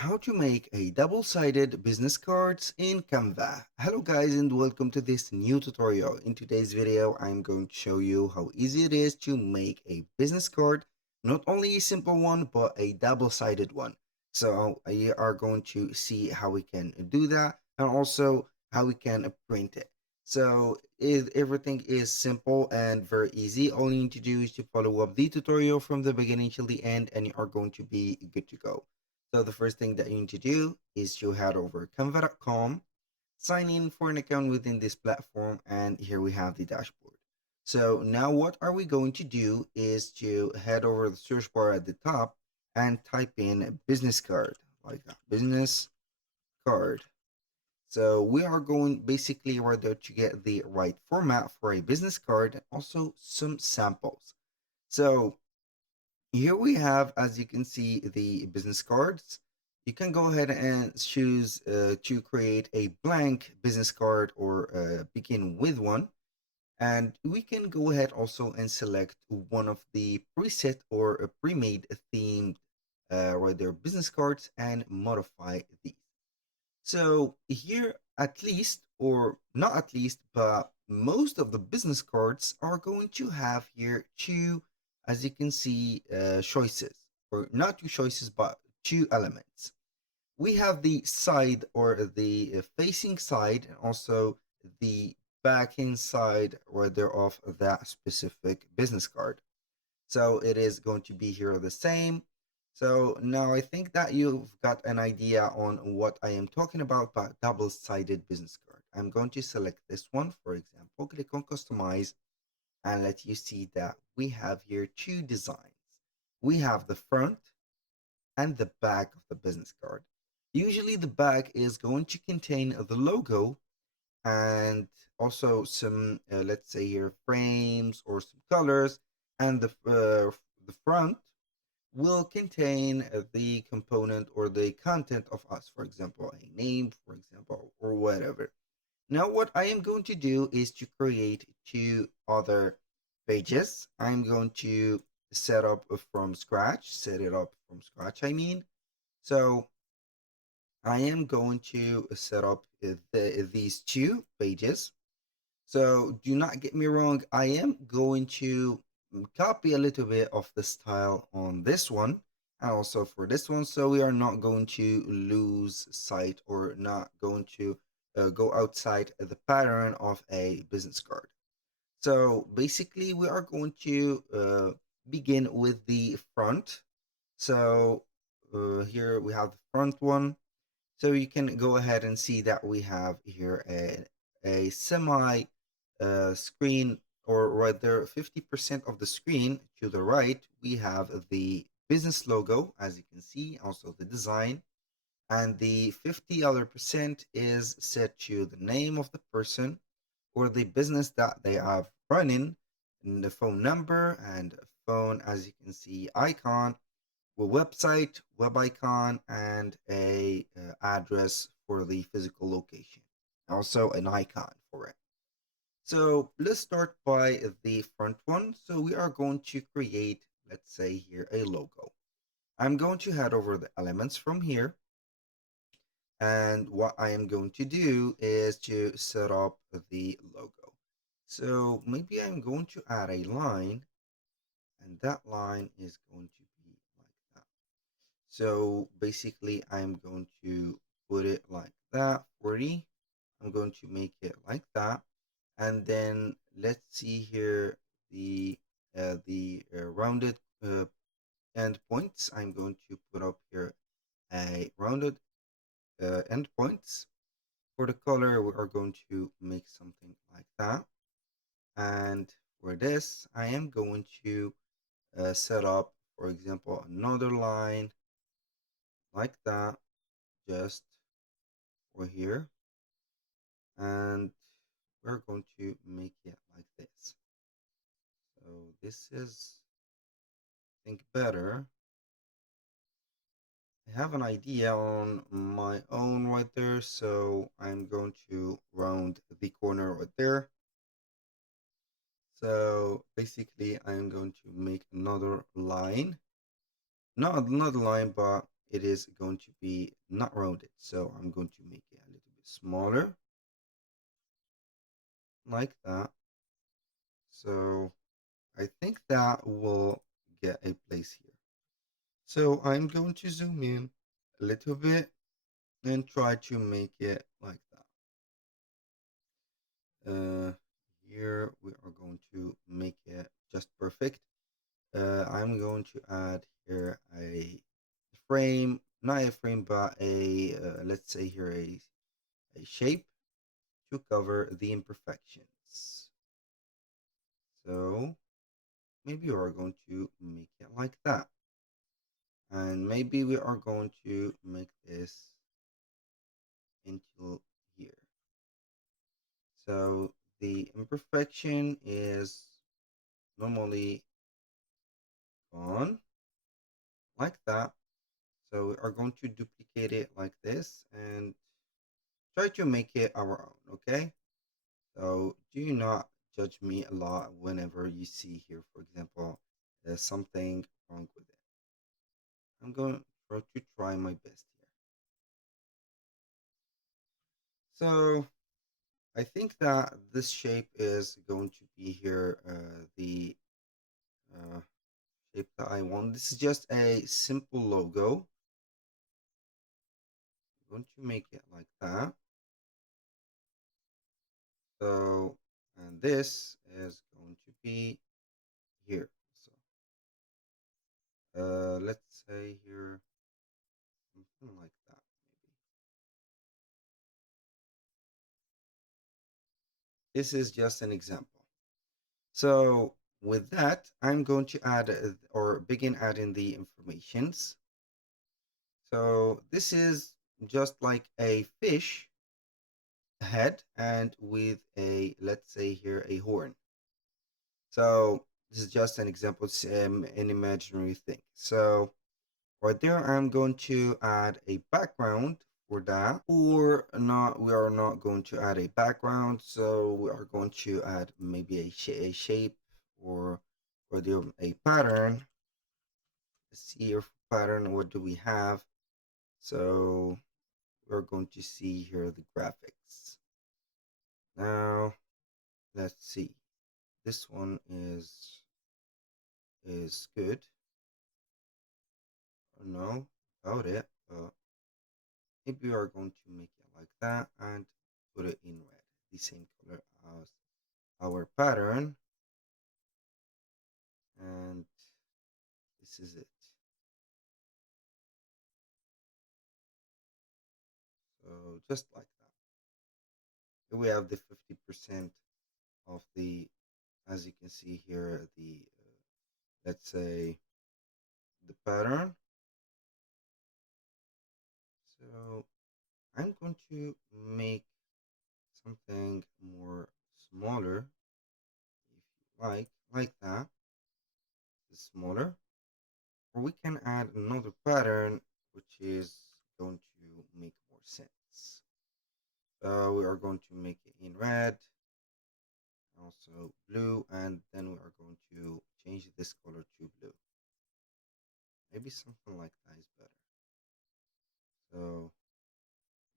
How to make a double-sided business cards in Canva. Hello guys and welcome to this new tutorial. In today's video, I'm going to show you how easy it is to make a business card, not only a simple one, but a double-sided one. So we are going to see how we can do that and also how we can print it. Everything is simple and very easy. All you need to do is to follow up the tutorial from the beginning till the end and you are going to be good to go. So the first thing that you need to do is to head over canva.com, sign in for an account within this platform, and here we have the dashboard. So now what are we going to do is to head over the search bar at the top and type in business card, like that, business card. So we are going basically right there to get the right format for a business card and also some samples. So here we have, as you can see, the business cards. You can go ahead and choose to create a blank business card or begin with one. And we can go ahead also and select one of the preset or pre-made themed right there business cards and modify these. So here, at least, or not at least, but most of the business cards are going to have here two, as you can see, choices, or not two choices, but two elements. We have the side or the facing side, and also the backing side, rather, of that specific business card. So it is going to be here the same. So now I think that you've got an idea on what I am talking about double-sided business card. I'm going to select this one, for example, click on customize and let you see that we have here two designs. We have the front and the back of the business card. Usually the back is going to contain the logo and also some, let's say here, frames or some colors, and the front will contain the component or the content of us, for example, a name, for example, or whatever. Now, what I am going to do is to create two other pages. I'm going to set up from scratch, set it up from scratch, I mean. So I am going to set up these two pages. So do not get me wrong, I am going to copy a little bit of the style on this one and also for this one, so we are not going to lose sight or not going to go outside the pattern of a business card. So basically we are going to begin with the front. So here we have the front one. So you can go ahead and see that we have here a semi screen, or rather 50% of the screen to the right. We have the business logo, as you can see, also the design, and the 50 other percent is set to the name of the person or the business that they have running, and the phone number and phone, as you can see, icon, a website, web icon, and a address for the physical location. Also an icon for it. So let's start by the front one. So we are going to create, let's say here, a logo. I'm going to head over the elements from here. And what I am going to do is to set up the logo. So maybe I'm going to add a line, and that line is going to be like that. So basically I'm going to put it like that, 40. I'm going to make it like that. And then let's see here the rounded endpoints. I'm going to put up here a rounded endpoints. For the color, we are going to make something like that. And for this, I am going to set up, for example, another line like that, just for here. And we're going to make it like this. So this is, I think, better. I have an idea on my own right there, so I'm going to round the corner right there. So basically I'm going to make another line, not another line, but it is going to be not rounded. So I'm going to make it a little bit smaller like that. So I think that will get a place here. So I'm going to zoom in a little bit and try to make it like that. Here we are going to make it just perfect. I'm going to add here a frame, not a frame, but a, let's say here a shape to cover the imperfections. So maybe we're going to make it like that. And maybe we are going to make this into here. So the imperfection is normally gone like that. So we are going to duplicate it like this and try to make it our own, okay? So do not judge me a lot whenever you see here, for example, there's something wrong with it. I'm going to try my best here. So I think that this shape is going to be here the uh, shape that I want. This is just a simple logo. I'm going to make it like that. So, and this is going to be here. So, let's say here something like that. Maybe this is just an example. So, with that, I'm going to add or begin adding the informations. So, this is just like a fish head and with a, let's say here, a horn. So this is just an example. It's an imaginary thing. So right there, I'm going to add a background for that, or not. We are not going to add a background, so we are going to add maybe a shape or a pattern. Let's see here for pattern. What do we have? So we're going to see here the graphics. Now let's see. This one is good. I don't know about it, but maybe we are going to make it like that and put it in red, the same color as our pattern. And this is it. So just like that. Here we have the 50% of the, as you can see here, the, let's say, the pattern. So I'm going to make something more smaller, if you like that, smaller. Or we can add another pattern, which is going to make more sense. We are going to make it in red, also blue, and then we are going to change this color to blue. Maybe something like that is better. So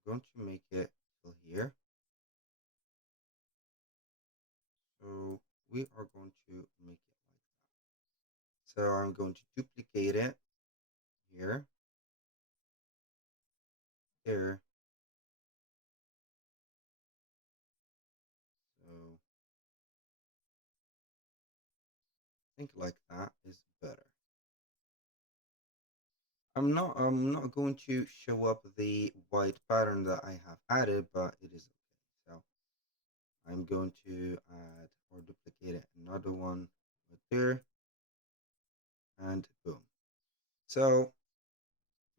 I'm going to make it till here. So we are going to make it like that. So I'm going to duplicate it here, here. So I think like that is better. I'm not going to show up the white pattern that I have added, but it is okay. So I'm going to add or duplicate another one right there, and boom. So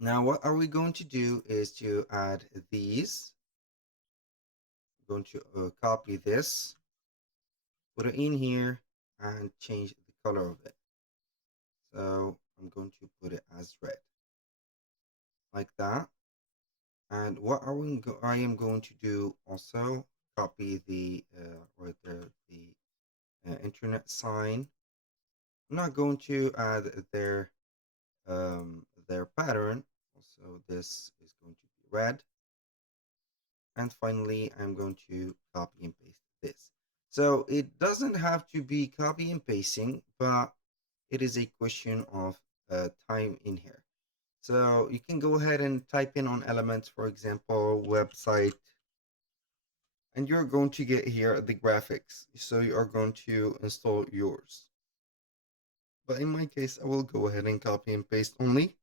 now what are we going to do is to add these. I'm going to copy this, put it in here, and change the color of it. So I'm going to put it as red, like that. And what are I am going to do also, copy the right there, the internet sign. I'm not going to add their pattern. So this is going to be red. And finally, I'm going to copy and paste this. So it doesn't have to be copy and pasting, but it is a question of time in here. So you can go ahead and type in on elements, for example, website, and you're going to get here the graphics. So you are going to install yours. But in my case, I will go ahead and copy and paste only.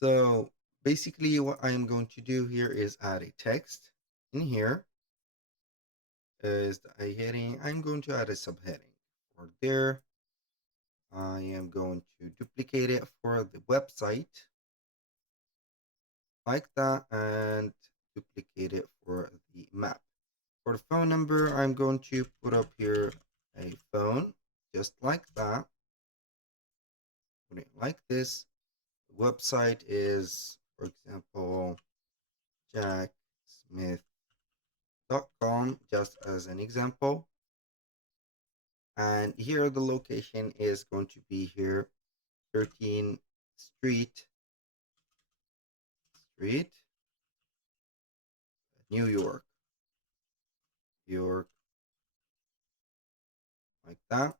So basically what I'm going to do here is add a text in here. Is a heading. I'm going to add a subheading for there. I am going to duplicate it for the website like that and duplicate it for the map. For the phone number, I'm going to put up here a phone just like that. Put it like this. The website is, for example, jacksmith.com, just as an example. And here the location is going to be here 13th Street, New York, York, like that.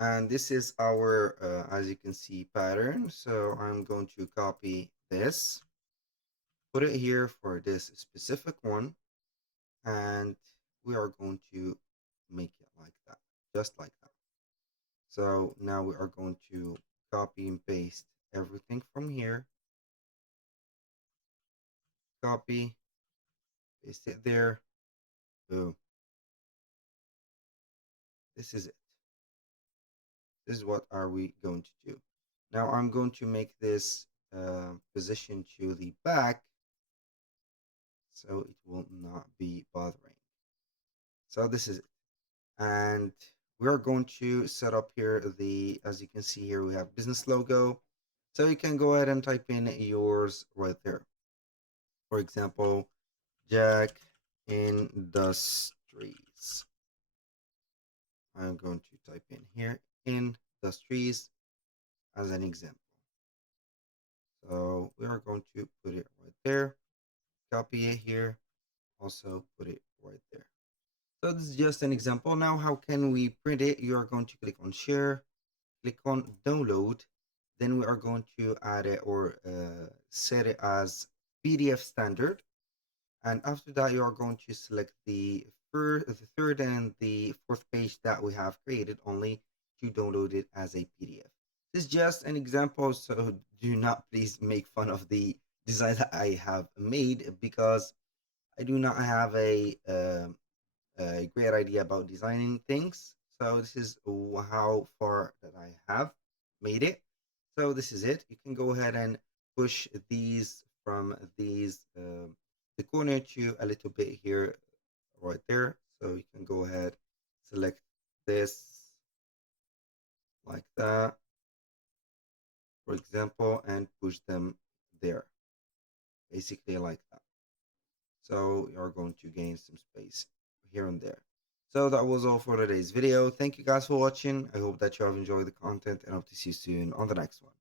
And this is our, as you can see, pattern. So I'm going to copy this, put it here for this specific one, and we are going to make it like that, just like that. So now we are going to copy and paste everything from here, copy, paste it there, boom. This is it. This is what are we going to do. Now I'm going to make this position to the back so it will not be bothering. So this is it. And we're going to set up here the, as you can see here, we have business logo. So you can go ahead and type in yours right there. For example, Jack Industries. I'm going to type in here Industries as an example. So we are going to put it right there, copy it here, also put it right there. So this is just an example. Now, how can we print it? You are going to click on share, click on download. Then we are going to add it or set it as PDF standard. And after that, you are going to select the third and the fourth page that we have created only to download it as a PDF. This is just an example, so do not please make fun of the design that I have made because I do not have a great idea about designing things. So this is how far that I have made it. So this is it. You can go ahead and push these from the corner to a little bit here, right there. So you can go ahead, select this like that, for example, and push them there, basically like that. So you're going to gain some space here and there. So that was all for today's video. Thank you guys for watching. I hope that you have enjoyed the content and hope to see you soon on the next one.